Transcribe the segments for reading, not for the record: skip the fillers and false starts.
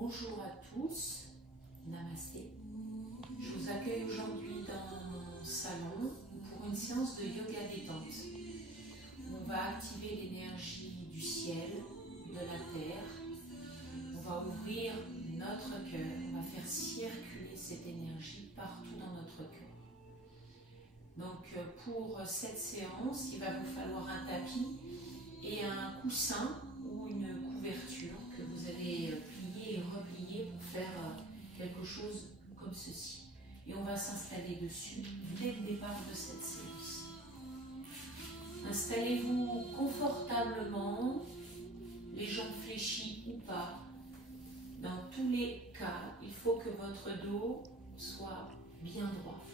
Bonjour à tous, Namasté. Je vous accueille aujourd'hui dans mon salon pour une séance de yoga détente. On va activer l'énergie du ciel, de la terre. On va ouvrir notre cœur, on va faire circuler cette énergie partout dans notre cœur. Donc pour cette séance, il va vous falloir un tapis et un coussin ou une couverture que vous allez plier et replier pour faire quelque chose comme ceci. Et on va s'installer dessus dès le départ de cette séance. Installez-vous confortablement, les jambes fléchies ou pas. Dans tous les cas, il faut que votre dos soit bien droit.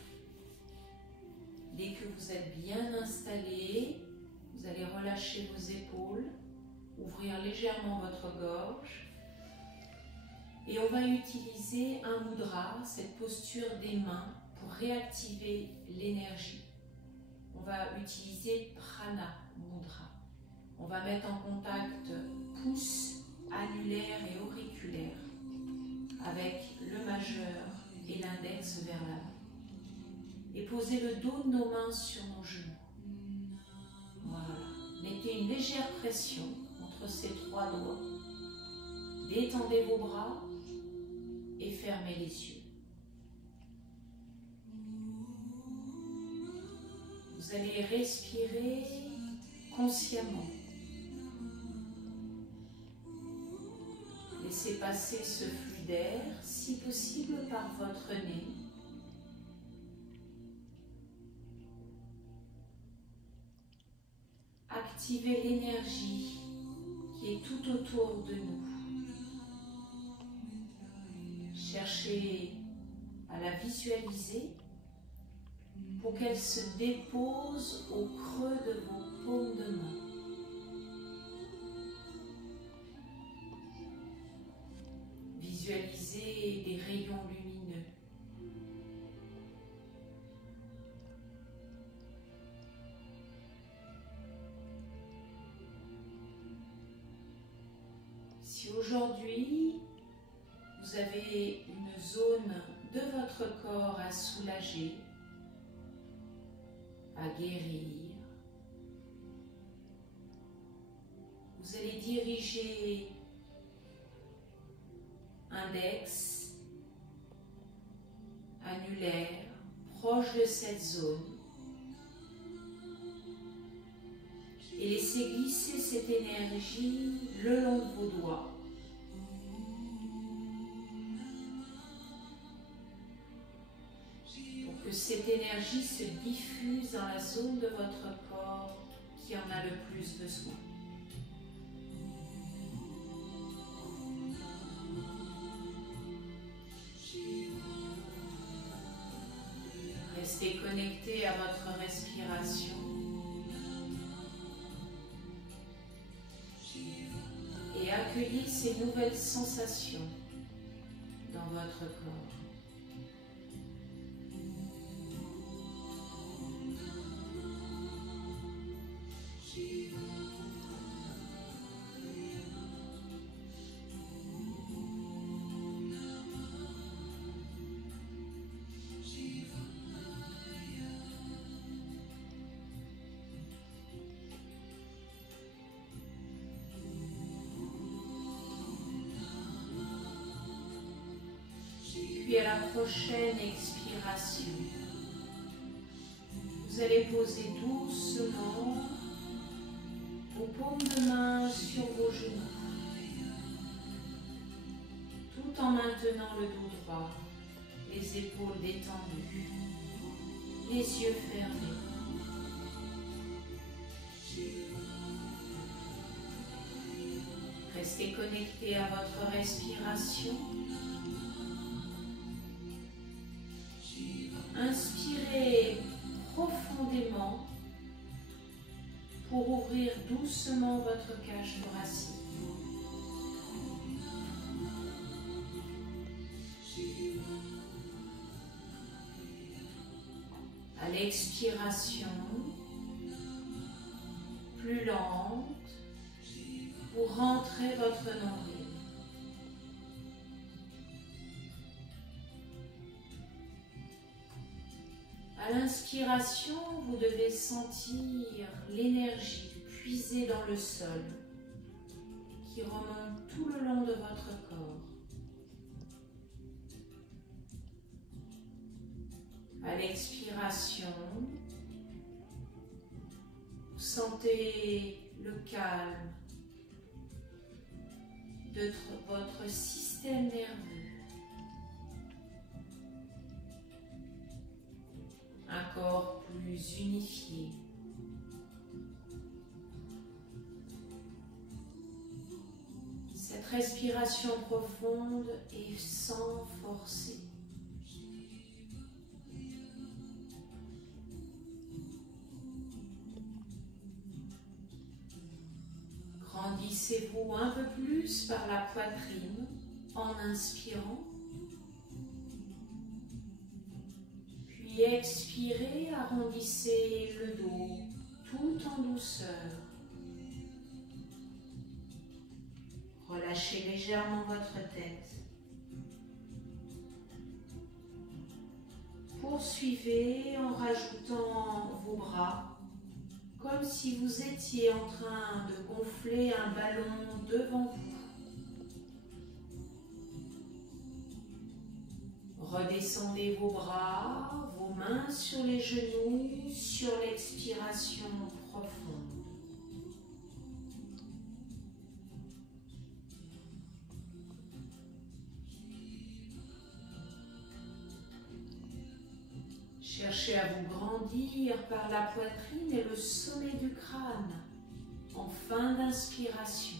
Dès que vous êtes bien installé, vous allez relâcher vos épaules, ouvrir légèrement votre gorge. Et on va utiliser un mudra, cette posture des mains, pour réactiver l'énergie. On va utiliser prana mudra. On va mettre en contact pouce, annulaire et auriculaire avec le majeur et l'index vers l'avant. Et posez le dos de nos mains sur nos genoux. Voilà. Mettez une légère pression entre ces trois doigts. Détendez vos bras et fermez les yeux. Vous allez respirer consciemment. Laissez passer ce flux d'air, si possible par votre nez. Activez l'énergie qui est tout autour de nous. Cherchez à la visualiser pour qu'elle se dépose au creux de vos paumes de main. Visualisez des rayons lumineux. Si aujourd'hui, vous avez une zone de votre corps à soulager, à guérir, vous allez diriger index, annulaire, proche de cette zone, et laissez glisser cette énergie le long de vos doigts. Pour que cette énergie se diffuse dans la zone de votre corps qui en a le plus besoin. Restez connecté à votre respiration. Et accueillez ces nouvelles sensations dans votre corps. Puis à la prochaine expiration, vous allez poser doucement vos paumes de main sur vos genoux, tout en maintenant le dos droit, les épaules détendues, les yeux fermés. Restez connecté à votre respiration. Inspirez profondément pour ouvrir doucement votre cage thoracique. À l'expiration, plus lente, vous rentrez votre nombril. À l'inspiration, vous devez sentir l'énergie puisée dans le sol qui remonte tout le long de votre corps. À l'expiration, vous sentez le calme de votre système nerveux. Un corps plus unifié. Cette respiration profonde et sans forcer. Grandissez-vous un peu plus par la poitrine en inspirant. Puis expirez, arrondissez le dos tout en douceur. Relâchez légèrement votre tête. Poursuivez en rajoutant vos bras, comme si vous étiez en train de gonfler un ballon devant vous. Redescendez vos bras, vos mains sur les genoux, sur l'expiration profonde. Cherchez à vous grandir par la poitrine et le sommet du crâne en fin d'inspiration.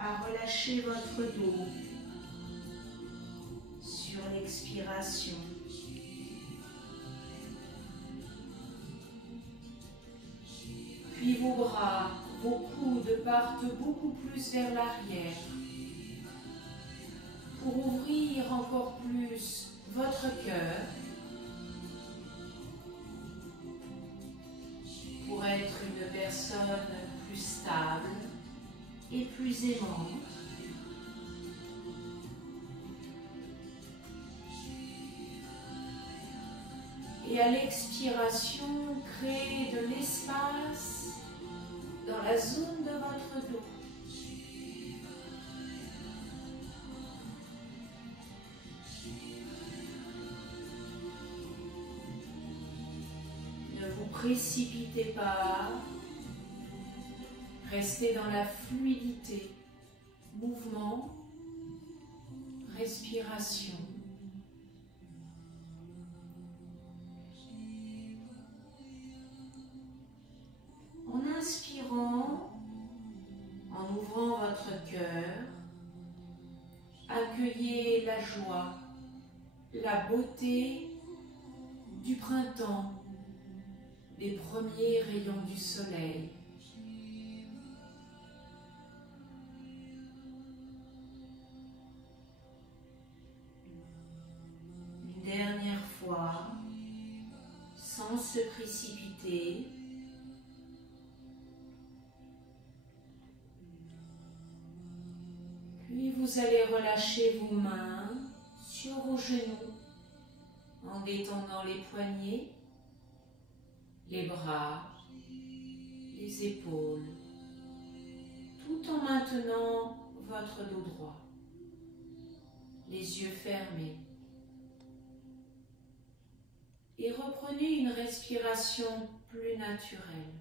À relâcher votre dos sur l'expiration. Puis vos bras, vos coudes partent beaucoup plus vers l'arrière pour ouvrir encore plus votre cœur, pour être une personne plus stable et plus aimante. Et à l'expiration, créez de l'espace dans la zone de votre dos. Ne vous précipitez pas. Restez dans la fluidité, mouvement, respiration. En inspirant, en ouvrant votre cœur, accueillez la joie, la beauté du printemps, des premiers rayons du soleil. Une dernière fois, sans se précipiter. Puis vous allez relâcher vos mains sur vos genoux en détendant les poignets, les bras, les épaules, tout en maintenant votre dos droit, les yeux fermés. Et reprenez une respiration plus naturelle,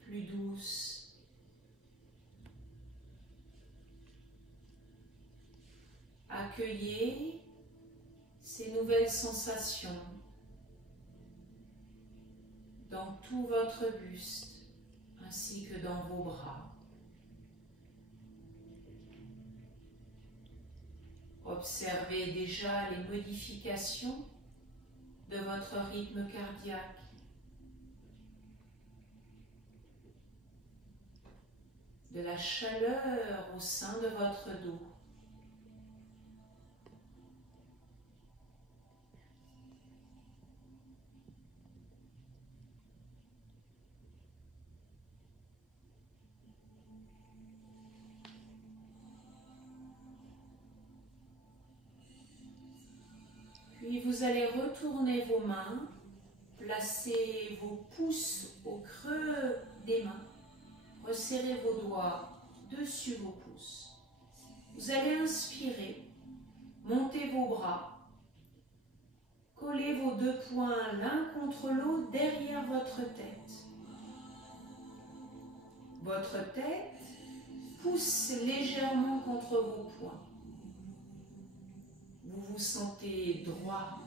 plus douce. Accueillez ces nouvelles sensations dans tout votre buste ainsi que dans vos bras. Observez déjà les modifications de votre rythme cardiaque. De la chaleur au sein de votre dos. vous allez retourner vos mains, placer vos pouces au creux des mains, resserrez vos doigts dessus vos pouces. Vous allez inspirer, monter vos bras, collez vos deux poings l'un contre l'autre derrière votre tête. Votre tête pousse légèrement contre vos poings. Vous vous sentez droit,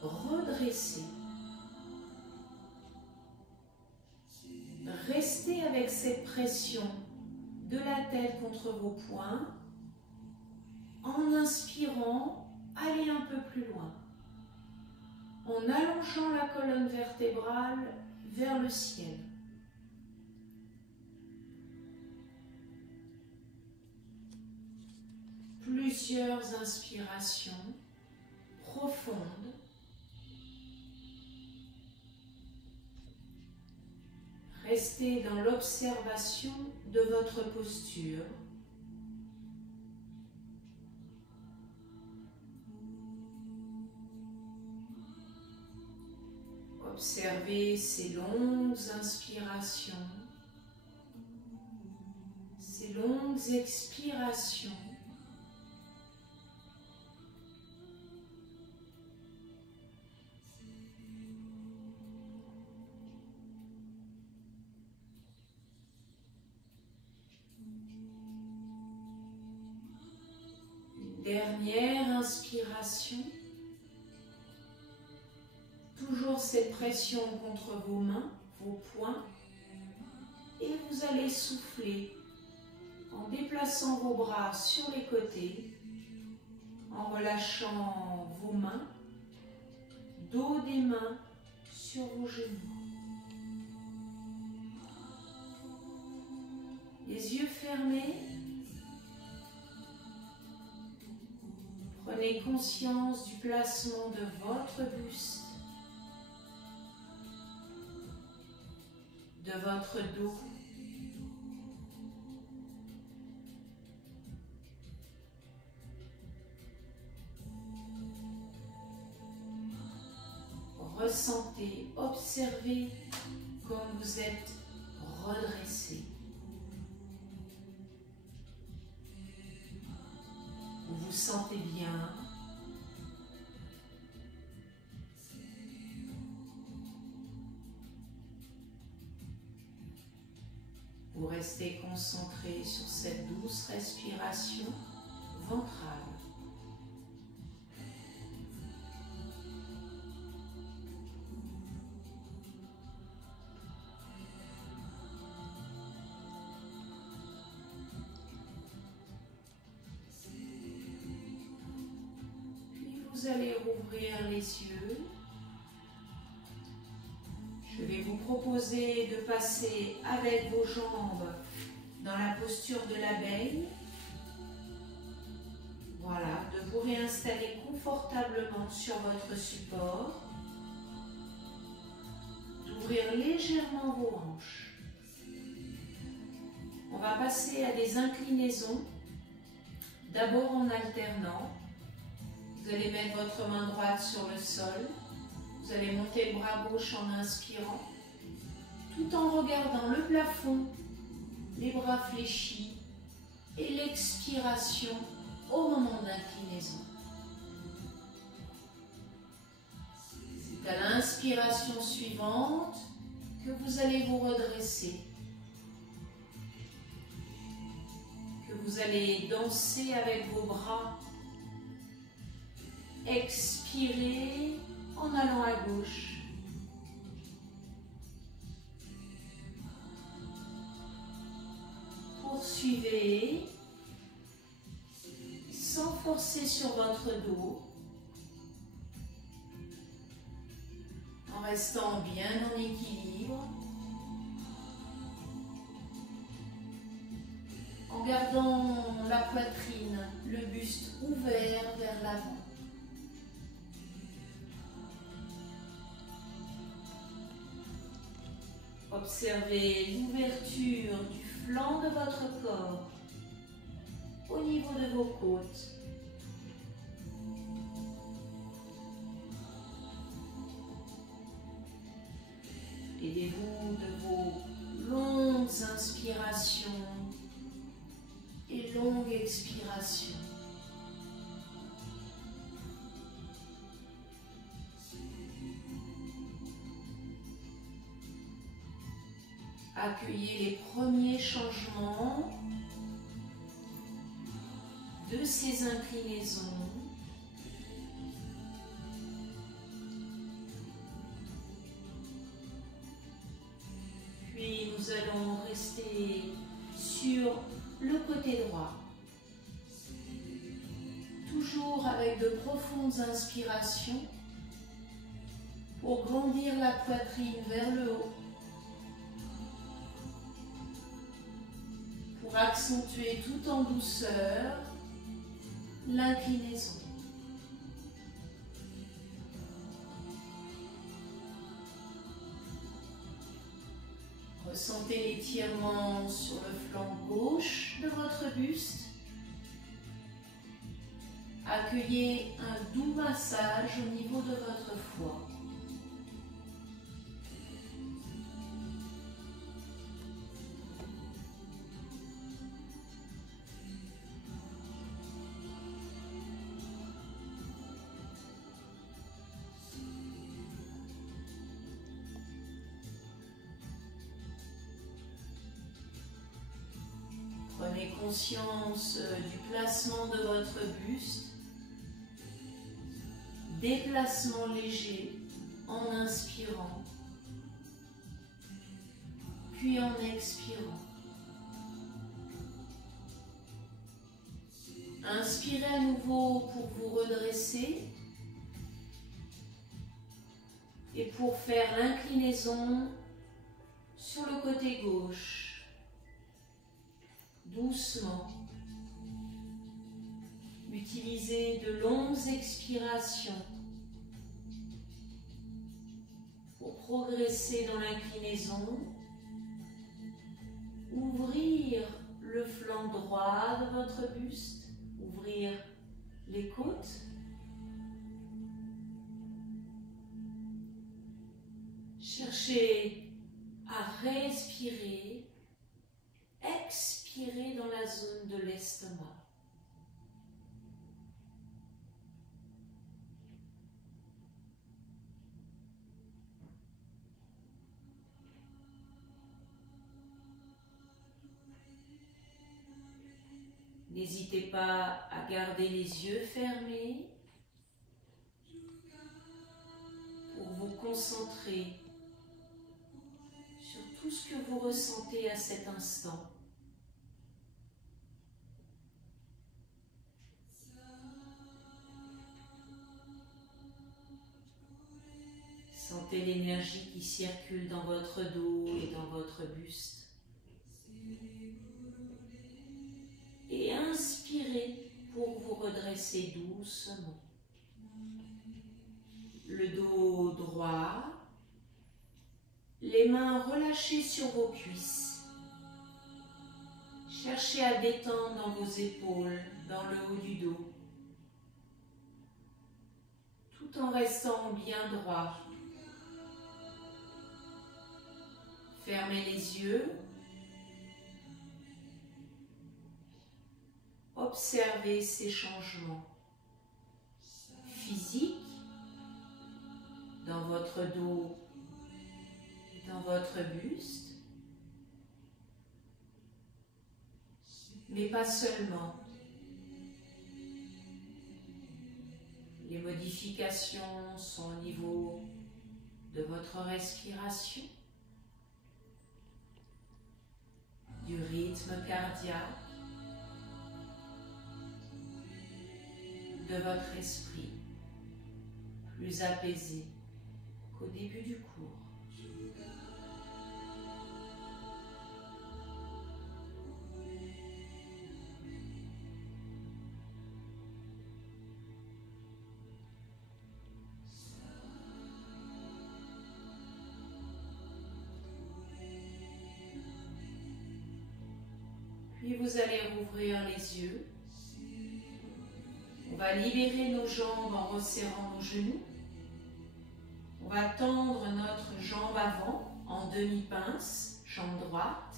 redressé. Restez avec cette pression de la tête contre vos poings. En inspirant, allez un peu plus loin. En allongeant la colonne vertébrale vers le ciel. Plusieurs inspirations profondes. Restez dans l'observation de votre posture. Observez ces longues inspirations, ces longues expirations. Dernière inspiration. Toujours cette pression contre vos mains, vos poings. Et vous allez souffler en déplaçant vos bras sur les côtés, en relâchant vos mains, dos des mains sur vos genoux. Les yeux fermés. Prenez conscience du placement de votre buste, de votre dos. Ressentez, observez quand vous êtes redressé. Vous vous sentez bien. Vous restez concentré sur cette douce respiration ventrale. Vous allez rouvrir les yeux. Je vais vous proposer de passer avec vos jambes dans la posture de l'abeille. Voilà, de vous réinstaller confortablement sur votre support. D'ouvrir légèrement vos hanches. On va passer à des inclinaisons. D'abord en alternant. Vous allez mettre votre main droite sur le sol. Vous allez monter le bras gauche en inspirant, tout en regardant le plafond, les bras fléchis et l'expiration au moment d'inclinaison. C'est à l'inspiration suivante que vous allez vous redresser, que vous allez danser avec vos bras. Expirez en allant à gauche. Poursuivez sans forcer sur votre dos, en restant bien en équilibre, en gardant la poitrine, le buste ouvert vers l'avant. Observez l'ouverture du flanc de votre corps au niveau de vos côtes. Aidez-vous de vos longues inspirations et longues expirations. Accueillez les premiers changements de ces inclinaisons. Puis nous allons rester sur le côté droit. Toujours avec de profondes inspirations pour grandir la poitrine vers le haut. Pour accentuer tout en douceur l'inclinaison. Ressentez l'étirement sur le flanc gauche de votre buste. Accueillez un doux massage au niveau de votre foie. Prenez conscience du placement de votre buste, déplacement léger en inspirant, puis en expirant. Inspirez à nouveau pour vous redresser et pour faire l'inclinaison sur le côté gauche. Doucement, utilisez de longues expirations pour progresser dans l'inclinaison, ouvrir le flanc droit de votre buste, ouvrir les côtes, cherchez à respirer, expirez dans la zone de l'estomac. N'hésitez pas à garder les yeux fermés pour vous concentrer sur tout ce que vous ressentez à cet instant. Sentez l'énergie qui circule dans votre dos et dans votre buste. Et inspirez pour vous redresser doucement. Le dos droit, les mains relâchées sur vos cuisses. Cherchez à détendre dans vos épaules, dans le haut du dos, tout en restant bien droit. Fermez les yeux. Observez ces changements physiques dans votre dos et dans votre buste, mais pas seulement. Les modifications sont au niveau de votre respiration, du rythme cardiaque, de votre esprit, plus apaisé qu'au début du cours. Puis vous allez rouvrir les yeux. On va libérer nos jambes en resserrant nos genoux. On va tendre notre jambe avant en demi-pince, jambe droite,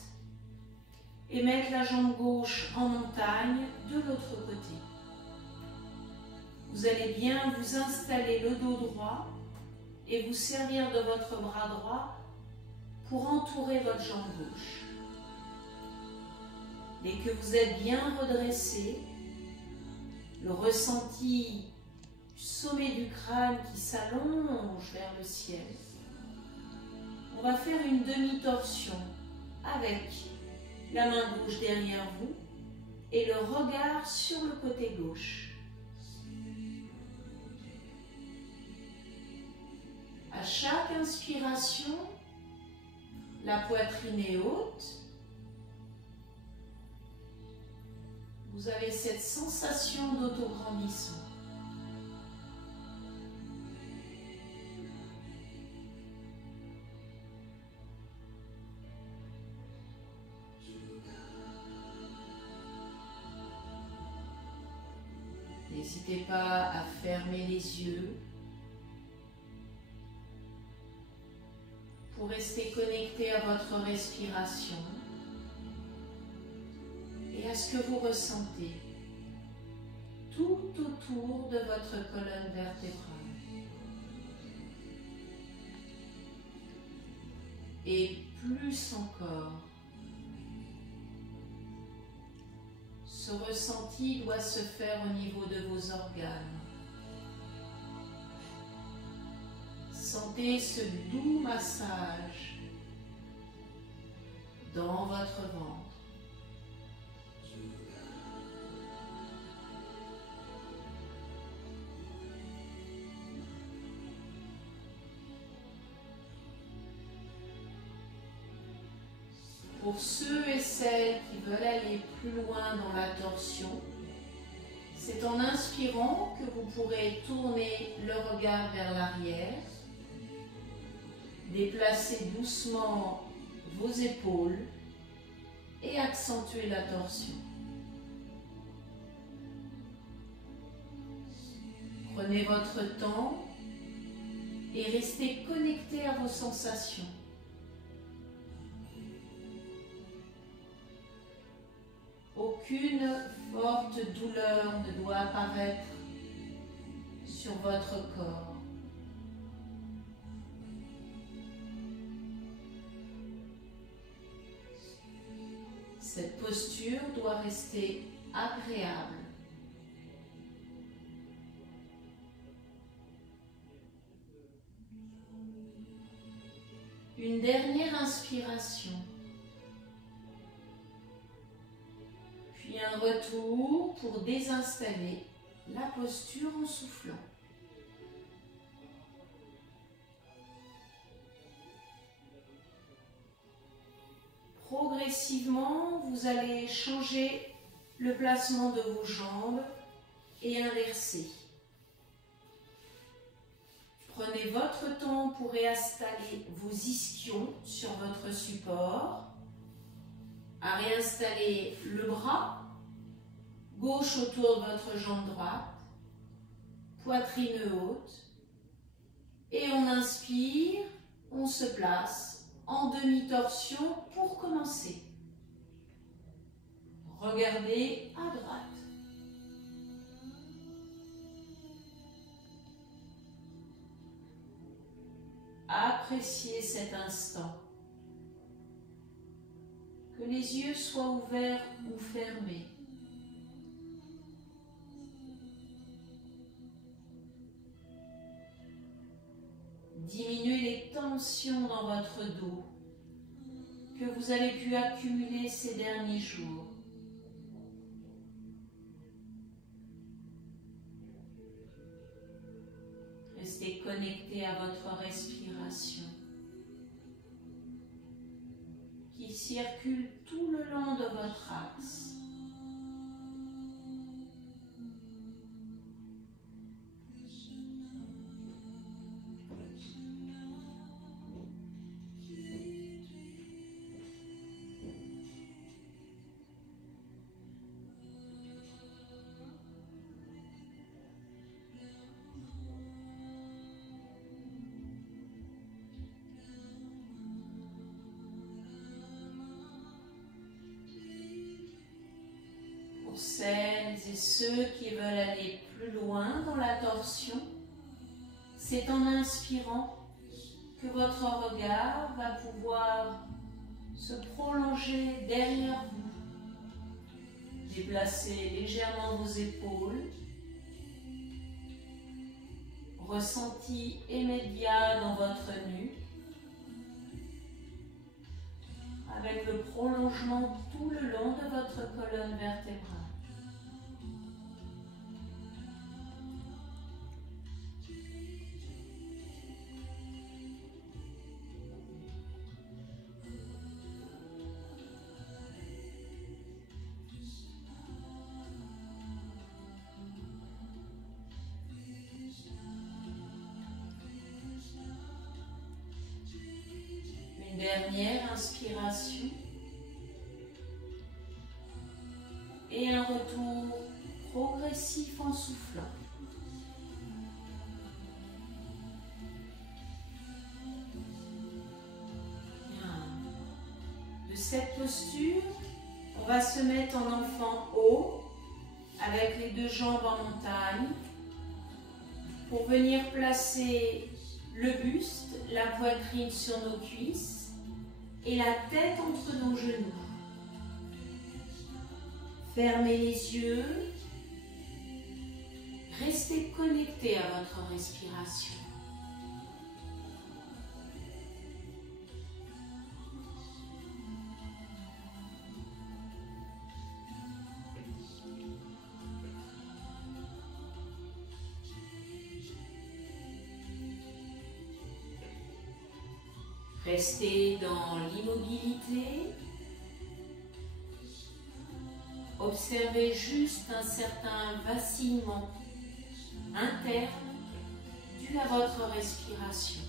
et mettre la jambe gauche en montagne de l'autre côté. Vous allez bien vous installer le dos droit et vous servir de votre bras droit pour entourer votre jambe gauche. Dès que vous êtes bien redressé, le ressenti du sommet du crâne qui s'allonge vers le ciel, on va faire une demi-torsion avec la main gauche derrière vous et le regard sur le côté gauche. À chaque inspiration, la poitrine est haute. Vous avez cette sensation d'autograndissement. N'hésitez pas à fermer les yeux pour rester connecté à votre respiration et à ce que vous ressentez tout autour de votre colonne vertébrale. Et plus encore, ce ressenti doit se faire au niveau de vos organes. Sentez ce doux massage dans votre ventre. Pour ceux et celles qui veulent aller plus loin dans la torsion, c'est en inspirant que vous pourrez tourner le regard vers l'arrière, déplacer doucement vos épaules et accentuer la torsion. Prenez votre temps et restez connecté à vos sensations. Aucune forte douleur ne doit apparaître sur votre corps. Cette posture doit rester agréable. Une dernière inspiration. Puis un retour pour désinstaller la posture en soufflant. Progressivement, vous allez changer le placement de vos jambes et inverser. Prenez votre temps pour réinstaller vos ischions sur votre support. À réinstaller le bras gauche autour de votre jambe droite, poitrine haute, et on inspire, on se place en demi-torsion pour commencer. Regardez à droite. Appréciez cet instant. Que les yeux soient ouverts ou fermés. Diminuez les tensions dans votre dos que vous avez pu accumuler ces derniers jours. Restez connecté à votre respiration qui circule tout le long de votre axe. Pour celles et ceux qui veulent aller plus loin dans la torsion, c'est en inspirant que votre regard va pouvoir se prolonger derrière vous. Déplacez légèrement vos épaules. Ressenti immédiat dans votre nuque. Avec le prolongement tout le long de votre colonne vertébrale. Dernière inspiration et un retour progressif en soufflant. Bien. De cette posture, on va se mettre en enfant haut avec les deux jambes en montagne pour venir placer le buste, la poitrine sur nos cuisses et la tête entre nos genoux. Fermez les yeux. Restez connecté à votre respiration. Restez dans l'immobilité. Observez juste un certain vacillement interne dû à votre respiration.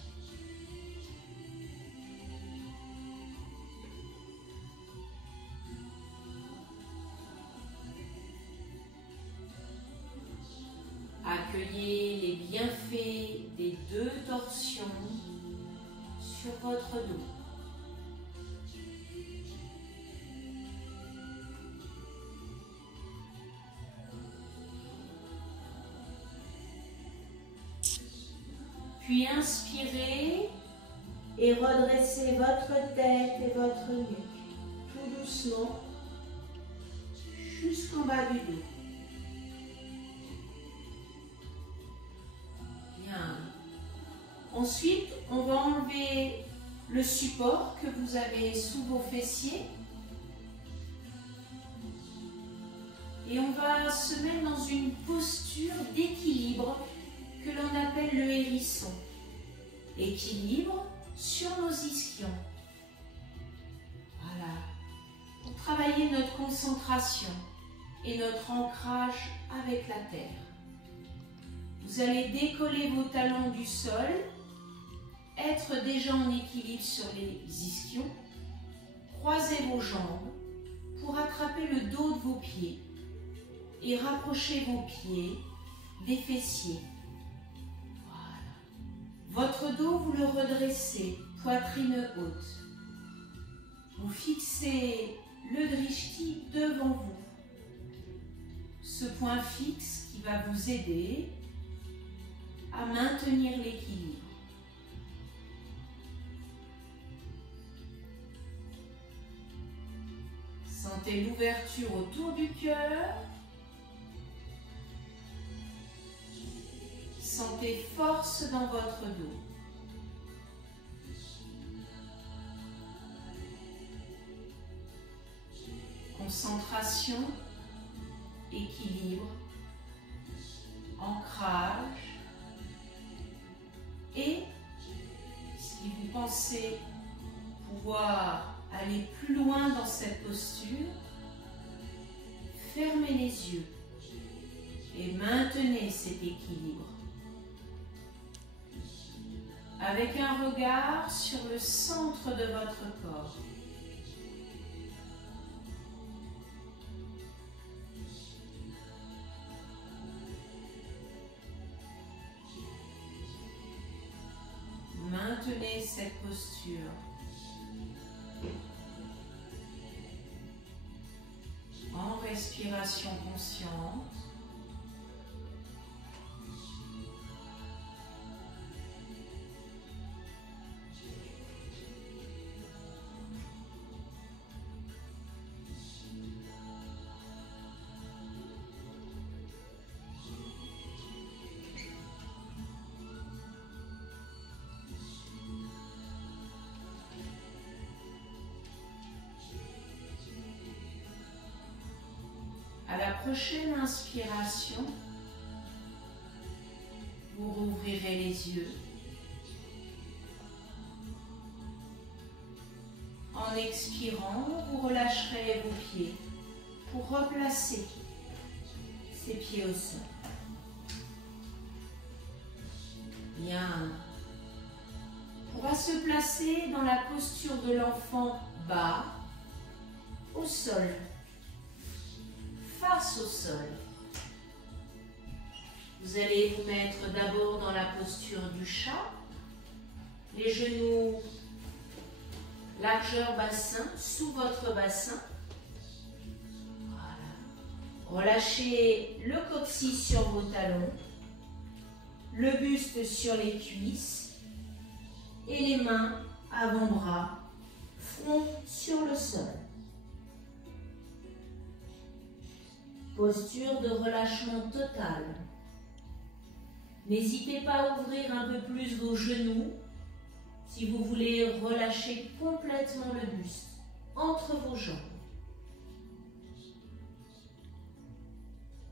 Accueillez les bienfaits des deux torsions sur votre dos. Puis inspirez et redressez votre tête et votre nuque tout doucement jusqu'en bas du dos. Bien. Ensuite, on va enlever le support que vous avez sous vos fessiers et on va se mettre dans une posture d'équilibre que l'on appelle le hérisson. Équilibre sur nos ischions. Voilà. Pour travailler notre concentration et notre ancrage avec la terre. Vous allez décoller vos talons du sol, être déjà en équilibre sur les ischions, croiser vos jambes pour attraper le dos de vos pieds et rapprocher vos pieds des fessiers. Votre dos, vous le redressez, poitrine haute. Vous fixez le drishti devant vous. Ce point fixe qui va vous aider à maintenir l'équilibre. Sentez l'ouverture autour du cœur. Sentez force dans votre dos. Concentration, équilibre, ancrage. Et si vous pensez pouvoir aller plus loin dans cette posture, fermez les yeux et maintenez cet équilibre. Avec un regard sur le centre de votre corps. Maintenez cette posture. En respirant. respiration consciente. À la prochaine inspiration, vous rouvrirez les yeux. En expirant, vous relâcherez vos pieds pour replacer ces pieds au sol. Bien. On va se placer dans la posture de l'enfant bas, au sol. Face au sol. Vous allez vous mettre d'abord dans la posture du chat, les genoux largeur bassin, sous votre bassin. Voilà. Relâchez le coccyx sur vos talons, le buste sur les cuisses et les mains avant-bras, front sur le sol. Posture de relâchement total. N'hésitez pas à ouvrir un peu plus vos genoux si vous voulez relâcher complètement le buste entre vos jambes.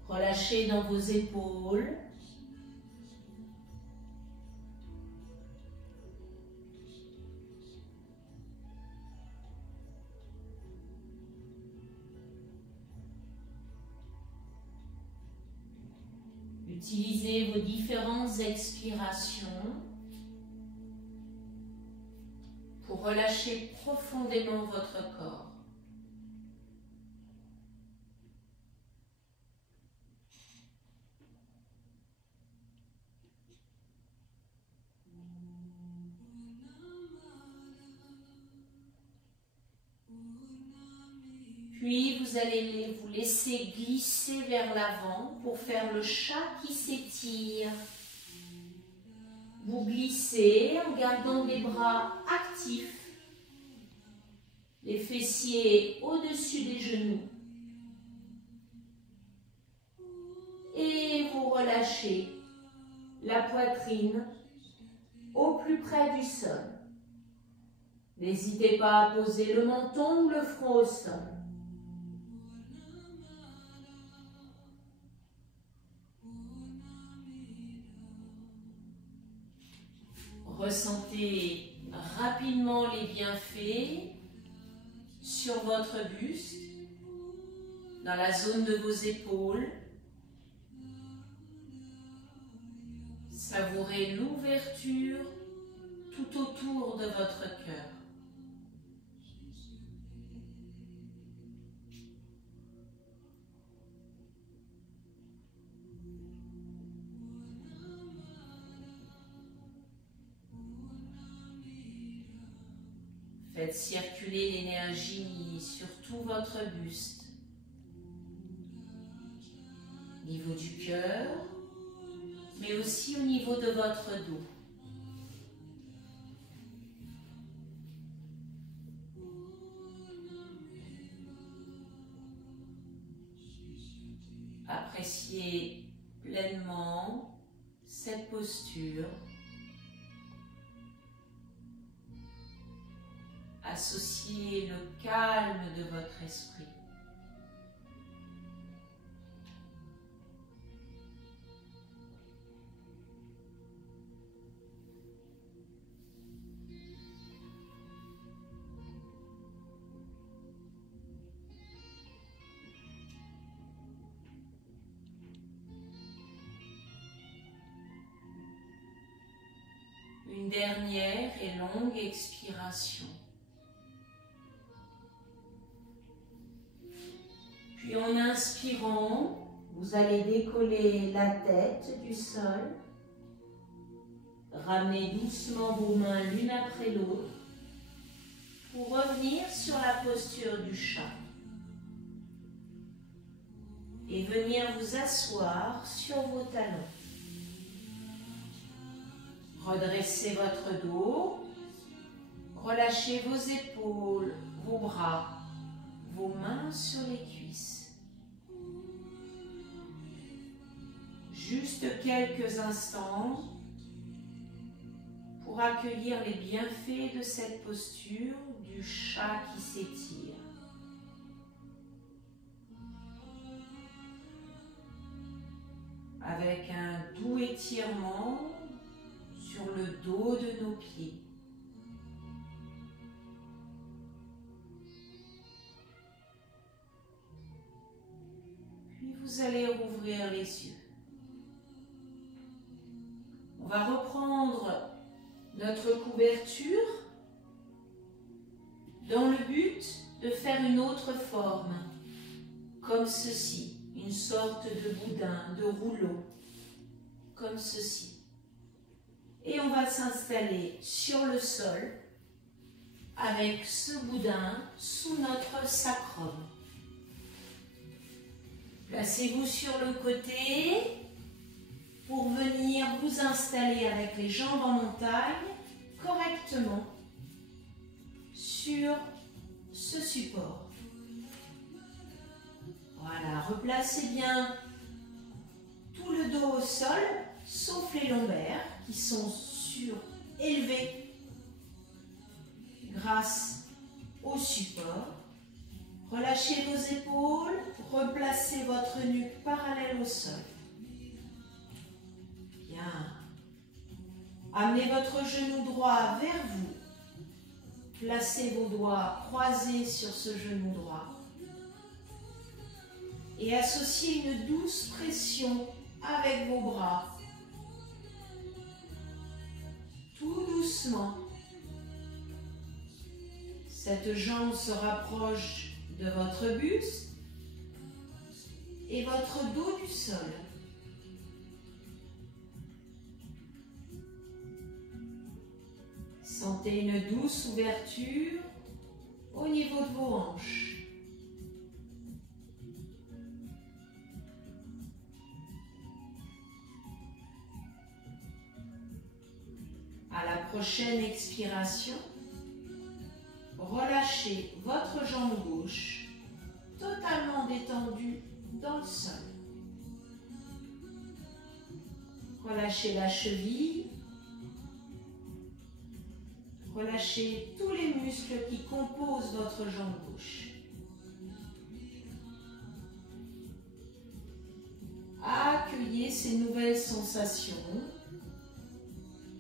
Relâchez dans vos épaules. Utilisez vos différentes expirations pour relâcher profondément votre corps. Puis vous allez vous laisser glisser vers l'avant pour faire le chat qui s'étire. Vous glissez en gardant les bras actifs, les fessiers au-dessus des genoux. Et vous relâchez la poitrine au plus près du sol. N'hésitez pas à poser le menton ou le front au sol. Ressentez rapidement les bienfaits sur votre buste, dans la zone de vos épaules. Savourez l'ouverture tout autour de votre cœur. Faites circuler l'énergie sur tout votre buste. Au niveau du cœur, mais aussi au niveau de votre dos. Appréciez pleinement cette posture. Associez le calme de votre esprit. Une dernière et longue expiration. Puis en inspirant, vous allez décoller la tête du sol. Ramenez doucement vos mains l'une après l'autre pour revenir sur la posture du chat. et venir vous asseoir sur vos talons. Redressez votre dos, relâchez vos épaules, vos bras, vos mains sur les cuisses. Juste quelques instants pour accueillir les bienfaits de cette posture du chat qui s'étire. Avec un doux étirement sur le dos de nos pieds. Puis vous allez rouvrir les yeux. On va reprendre notre couverture dans le but de faire une autre forme, comme ceci, une sorte de boudin, de rouleau, comme ceci. Et on va s'installer sur le sol avec ce boudin sous notre sacrum. Placez-vous sur le côté pour venir vous installer avec les jambes en montagne correctement sur ce support. Voilà, replacez bien tout le dos au sol, sauf les lombaires qui sont surélevés grâce au support. Relâchez vos épaules, replacez votre nuque parallèle au sol. Bien. Amenez votre genou droit vers vous. Placez vos doigts croisés sur ce genou droit. Et associez une douce pression avec vos bras. Tout doucement. Cette jambe se rapproche de votre buste et votre dos du sol. Sentez une douce ouverture au niveau de vos hanches. À la prochaine expiration, relâchez votre jambe gauche, totalement détendue dans le sol. Relâchez la cheville. Relâchez tous les muscles qui composent votre jambe gauche. Accueillez ces nouvelles sensations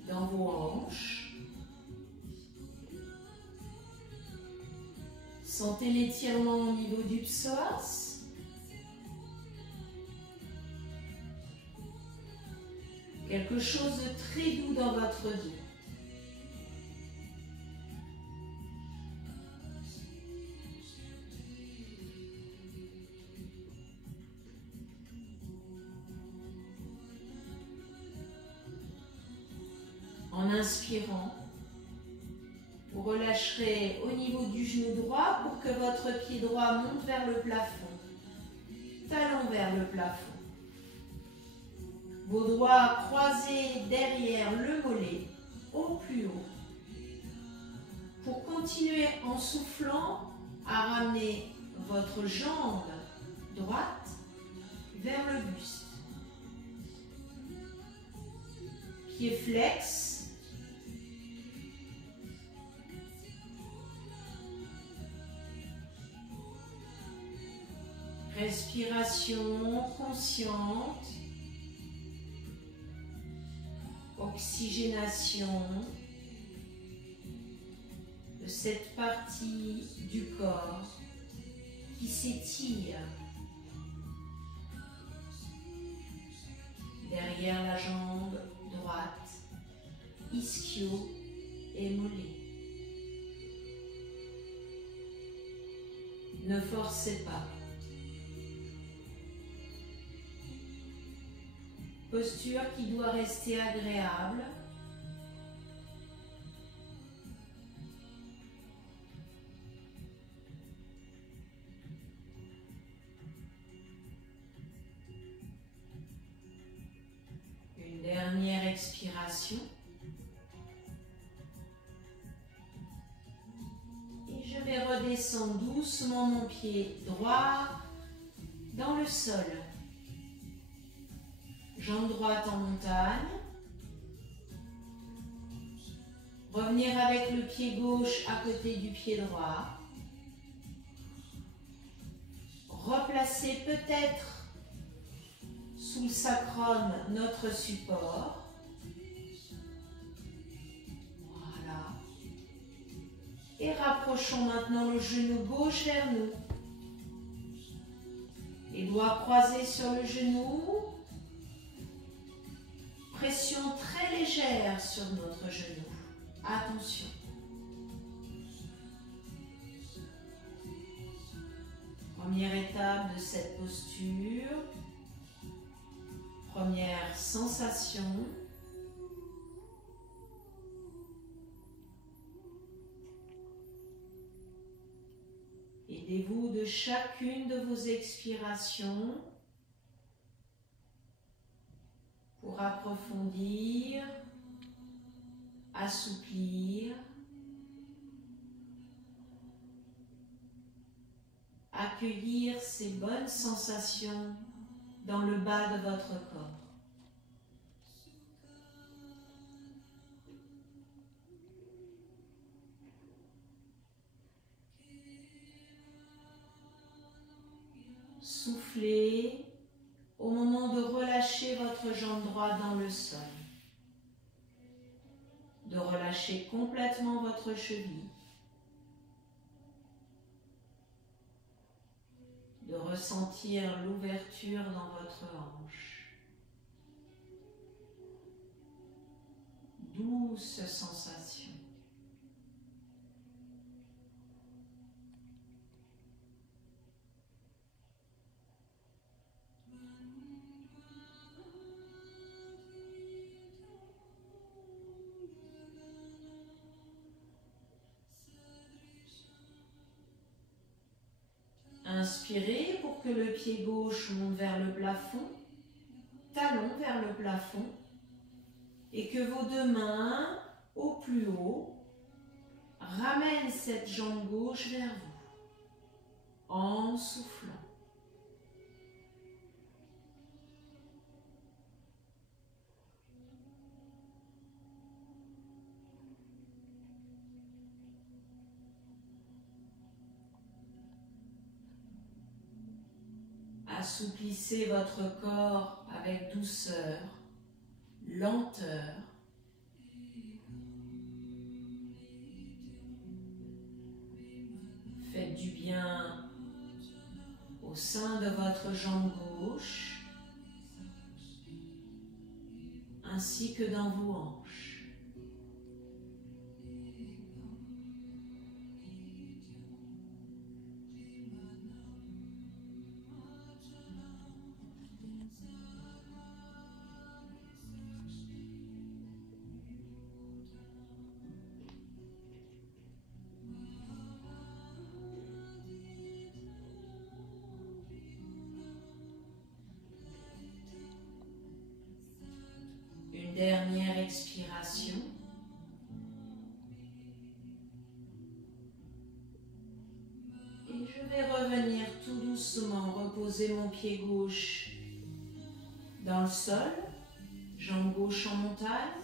dans vos hanches. Sentez l'étirement au niveau du psoas. Quelque chose de très doux dans votre dos. En inspirant, vous relâcherez au niveau du genou droit pour que votre pied droit monte vers le plafond. Talon vers le plafond. Vos doigts croisés derrière le mollet, au plus haut. Pour continuer en soufflant à ramener votre jambe droite vers le buste. Pied flex. Respiration consciente, oxygénation de cette partie du corps qui s'étire derrière la jambe droite, ischio et mollet. Ne forcez pas. Posture qui doit rester agréable. descends doucement mon pied droit dans le sol. Jambe droite en montagne. Revenir avec le pied gauche à côté du pied droit. Replacer peut-être sous le sacrum notre support. Voilà. Et rapprochons maintenant le genou gauche vers nous. Les doigts croisés sur le genou. Pression très légère sur notre genou. Attention. Première étape de cette posture. Première sensation. Aidez-vous de chacune de vos expirations pour approfondir, assouplir, accueillir ces bonnes sensations dans le bas de votre corps. Soufflez au moment de relâcher votre jambe droite dans le sol. De relâcher complètement votre cheville. De ressentir l'ouverture dans votre hanche. Douce sensation. Inspirez pour que le pied gauche monte vers le plafond, talon vers le plafond, et que vos deux mains, au plus haut, ramènent cette jambe gauche vers vous, en soufflant. Assouplissez votre corps avec douceur, lenteur. Faites du bien au sein de votre jambe gauche, ainsi que dans vos hanches. Dernière expiration. Et je vais revenir tout doucement reposer mon pied gauche dans le sol, jambe gauche en montagne.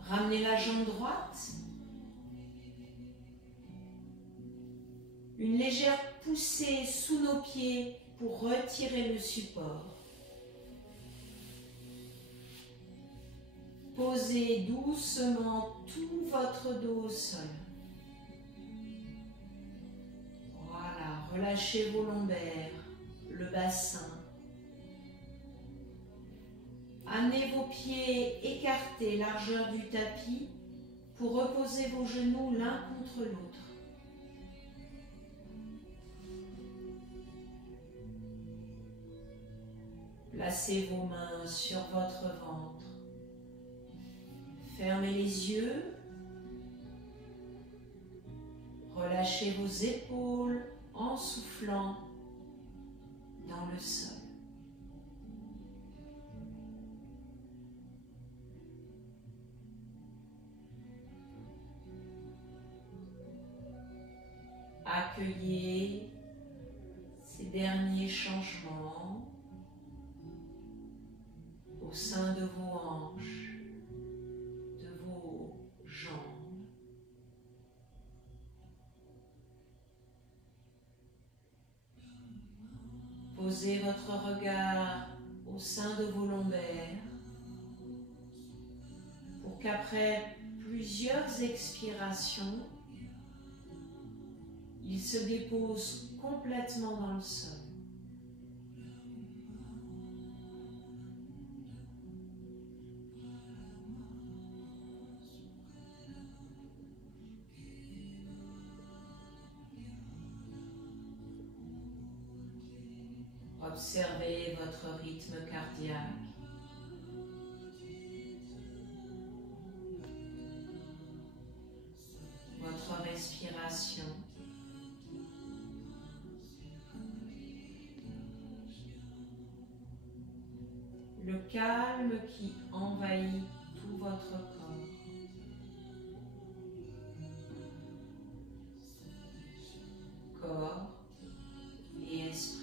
Ramenez la jambe droite. Une légère poussée sous nos pieds pour retirer le support. Posez doucement tout votre dos au sol. Voilà, relâchez vos lombaires, le bassin. Amenez vos pieds écartés, largeur du tapis, pour reposer vos genoux l'un contre l'autre. Placez vos mains sur votre ventre. Fermez les yeux. Relâchez vos épaules en soufflant dans le sol. Accueillez ces derniers changements au sein de vos hanches, de vos jambes. Posez votre regard au sein de vos lombaires pour qu'après plusieurs expirations, il se dépose complètement dans le sol. Observez votre rythme cardiaque. Votre respiration. Le calme qui envahit tout votre corps. Corps et esprit.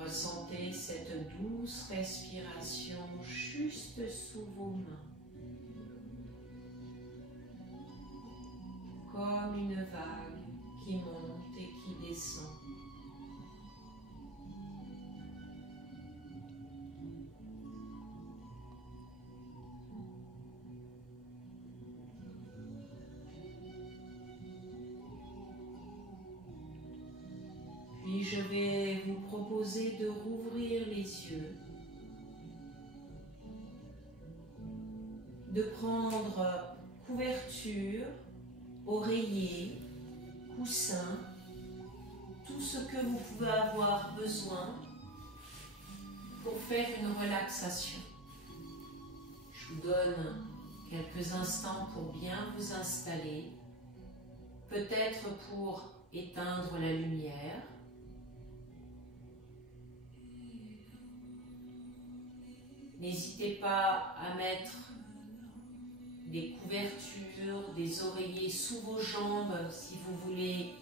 Ressentez cette douce respiration juste sous vos mains, comme une vague qui monte et qui descend. Puis je vais vous proposer de rouvrir les yeux, de prendre couverture, oreiller, coussin, tout ce que vous pouvez avoir besoin pour faire une relaxation. Je vous donne quelques instants pour bien vous installer, peut-être pour éteindre la lumière. N'hésitez pas à mettre des couvertures, des oreillers sous vos jambes si vous voulez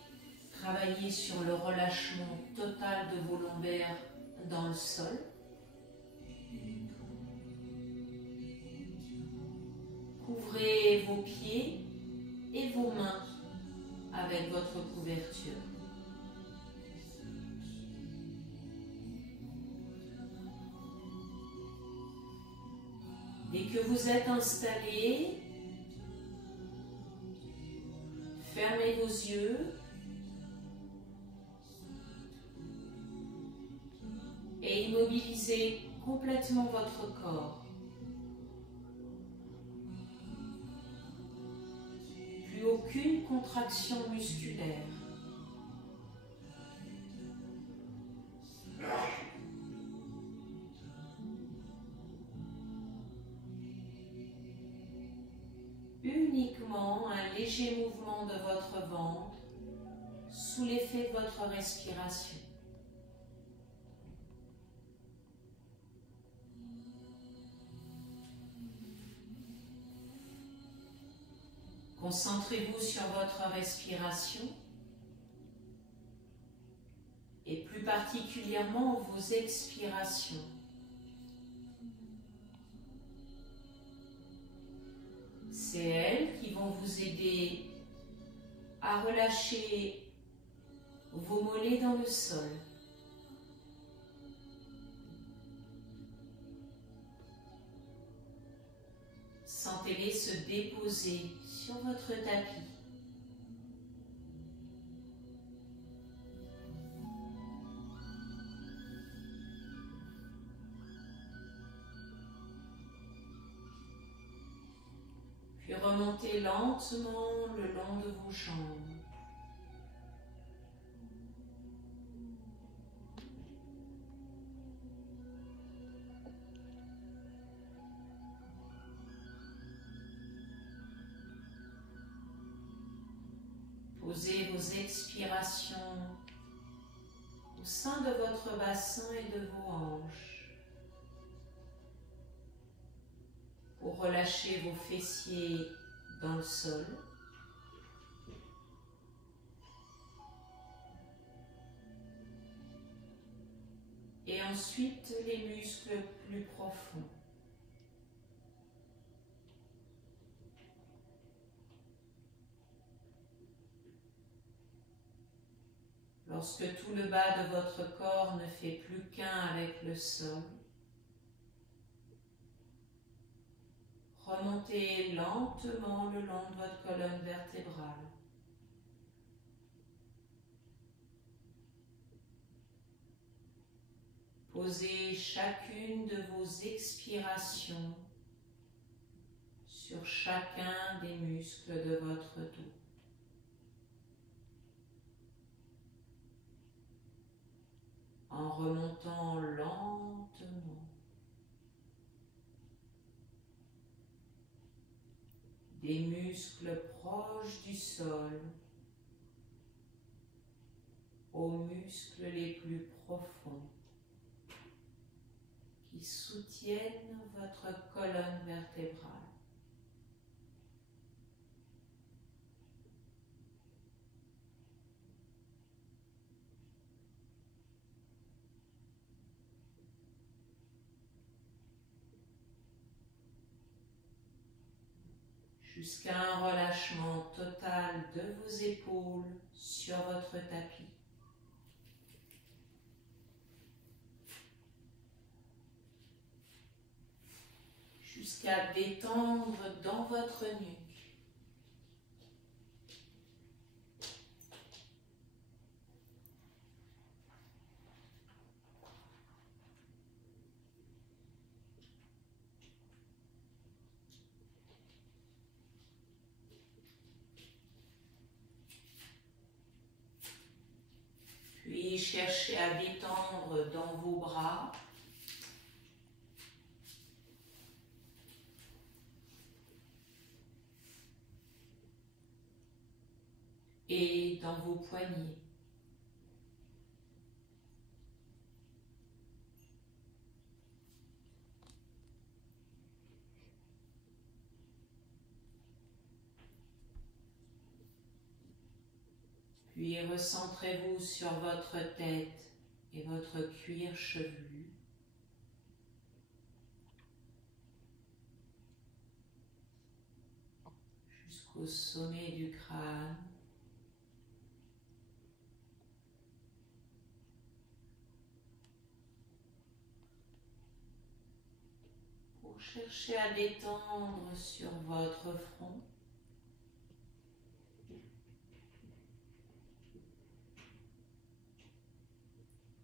travailler sur le relâchement total de vos lombaires dans le sol. Couvrez vos pieds et vos mains avec votre couverture. Dès que vous êtes installé, fermez vos yeux et immobilisez complètement votre corps. Plus aucune contraction musculaire. Uniquement un léger mouvement de votre ventre sous l'effet de votre respiration. Concentrez-vous sur votre respiration et plus particulièrement vos expirations. C'est elles qui vont vous aider à relâcher vos mollets dans le sol. Sentez-les se déposer sur votre tapis. Puis remontez lentement le long de vos jambes. Posez vos expirations au sein de votre bassin et de vos hanches pour relâcher vos fessiers dans le sol. Et ensuite les muscles plus profonds. Lorsque tout le bas de votre corps ne fait plus qu'un avec le sol, remontez lentement le long de votre colonne vertébrale. Posez chacune de vos expirations sur chacun des muscles de votre dos. En remontant lentement. Des muscles proches du sol aux muscles les plus profonds qui soutiennent votre colonne vertébrale. Jusqu'à un relâchement total de vos épaules sur votre tapis. Jusqu'à détendre dans votre nuque. Puis cherchez à détendre dans vos bras. Et dans vos poignets. Puis recentrez-vous sur votre tête et votre cuir chevelu. Jusqu'au sommet du crâne. Pour chercher à détendre sur votre front.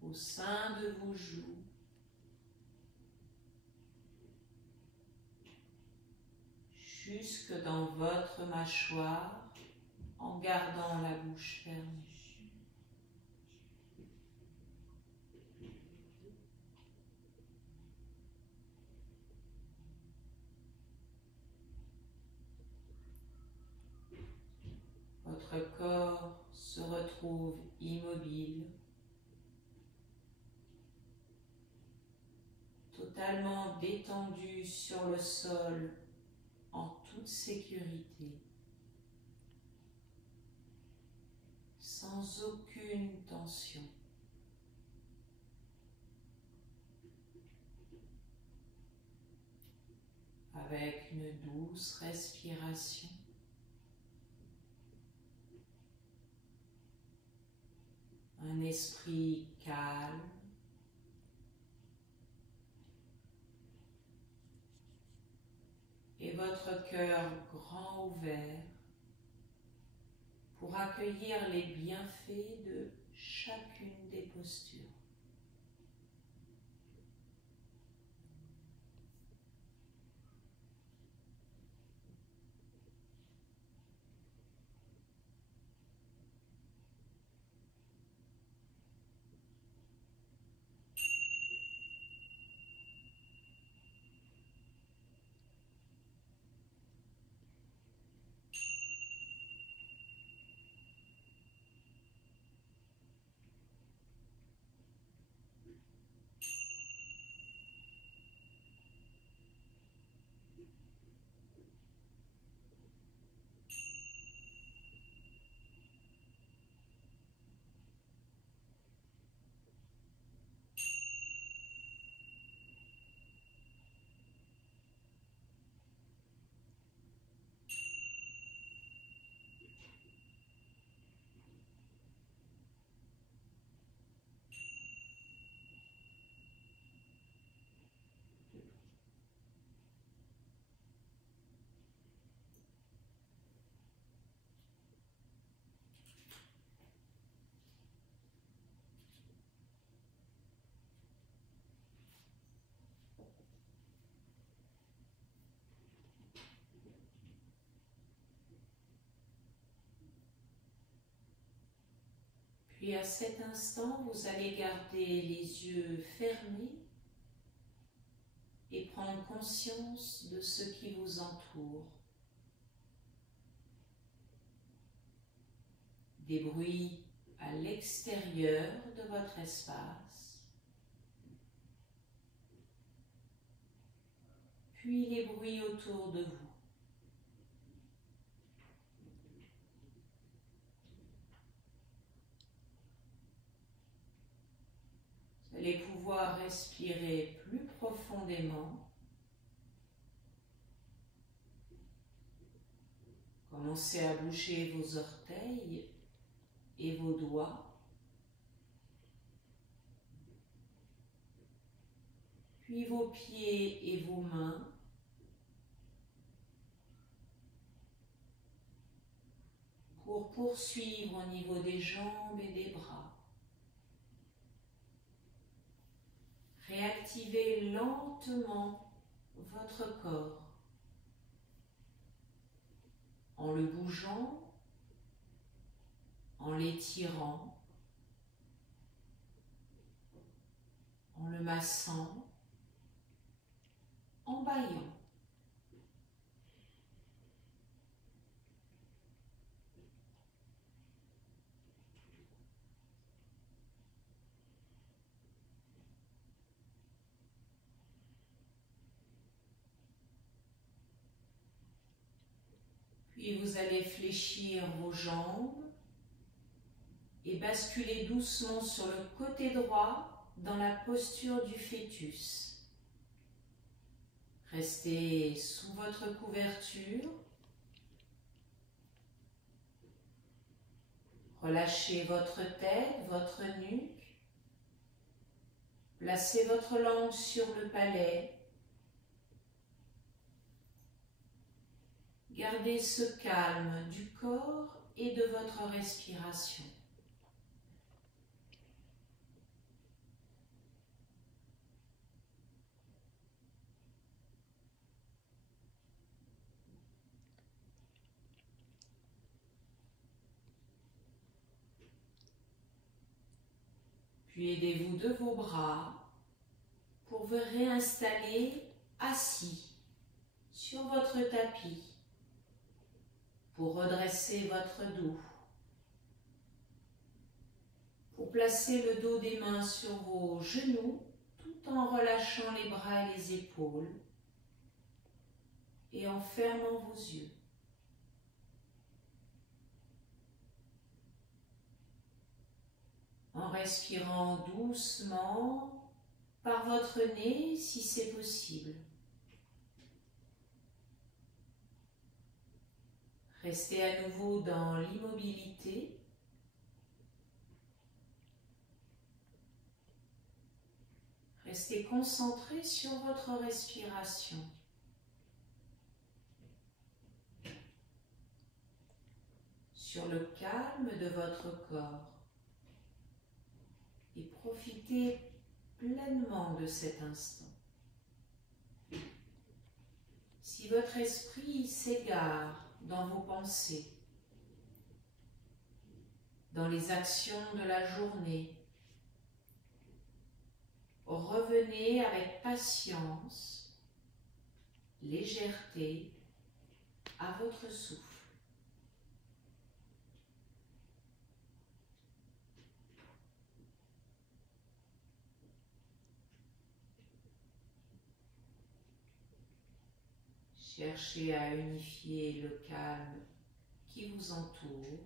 Au sein de vos joues. Jusque dans votre mâchoire en gardant la bouche fermée. Votre corps se retrouve immobile, totalement détendu sur le sol en toute sécurité, sans aucune tension. Avec une douce respiration, un esprit calme, et votre cœur grand ouvert pour accueillir les bienfaits de chacune des postures. Puis à cet instant, vous allez garder les yeux fermés et prendre conscience de ce qui vous entoure. Des bruits à l'extérieur de votre espace, puis les bruits autour de vous. Vous allez pouvoir respirer plus profondément. Commencez à bouger vos orteils et vos doigts. Puis vos pieds et vos mains. Pour poursuivre au niveau des jambes et des bras. Réactivez lentement votre corps en le bougeant, en l'étirant, en le massant, en bâillant. Puis vous allez fléchir vos jambes et basculer doucement sur le côté droit dans la posture du fœtus. Restez sous votre couverture. Relâchez votre tête, votre nuque. Placez votre langue sur le palais. Gardez ce calme du corps et de votre respiration. Puis aidez-vous de vos bras pour vous réinstaller assis sur votre tapis, pour redresser votre dos, pour placer le dos des mains sur vos genoux tout en relâchant les bras et les épaules et en fermant vos yeux. En respirant doucement par votre nez si c'est possible. Restez à nouveau dans l'immobilité. Restez concentré sur votre respiration. Sur le calme de votre corps. Et profitez pleinement de cet instant. Si votre esprit s'égare dans vos pensées, dans les actions de la journée, revenez avec patience, légèreté à votre souffle. Cherchez à unifier le calme qui vous entoure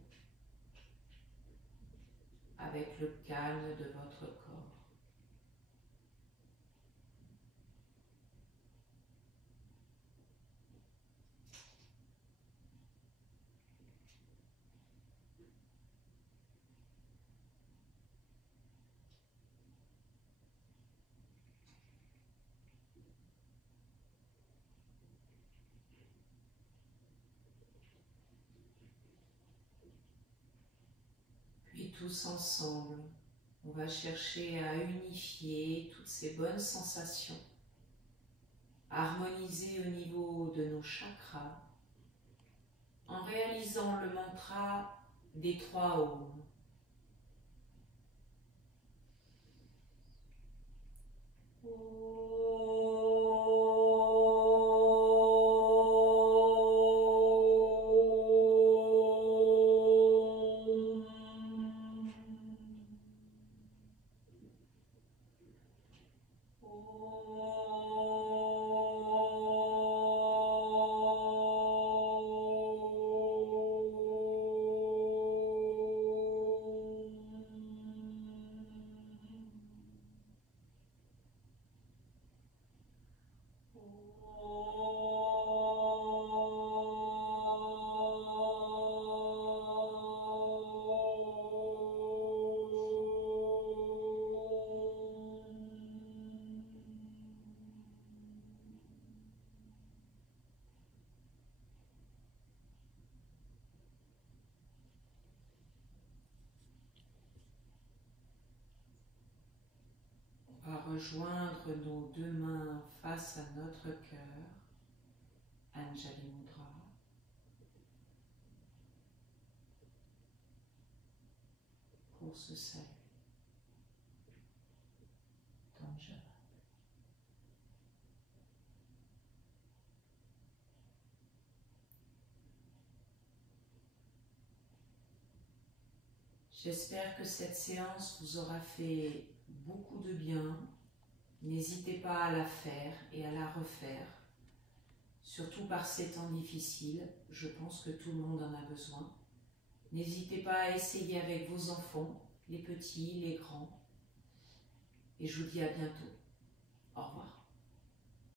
avec le calme de votre corps. Tous ensemble, on va chercher à unifier toutes ces bonnes sensations, harmoniser au niveau de nos chakras, en réalisant le mantra des 3 Om. On va rejoindre nos deux mains face à notre cœur, Anjali Mudra. Pour ce salut. Tanjava. J'espère que cette séance vous aura fait beaucoup de bien. N'hésitez pas à la faire et à la refaire, surtout par ces temps difficiles. Je pense que tout le monde en a besoin. N'hésitez pas à essayer avec vos enfants, les petits, les grands. Et je vous dis à bientôt. Au revoir.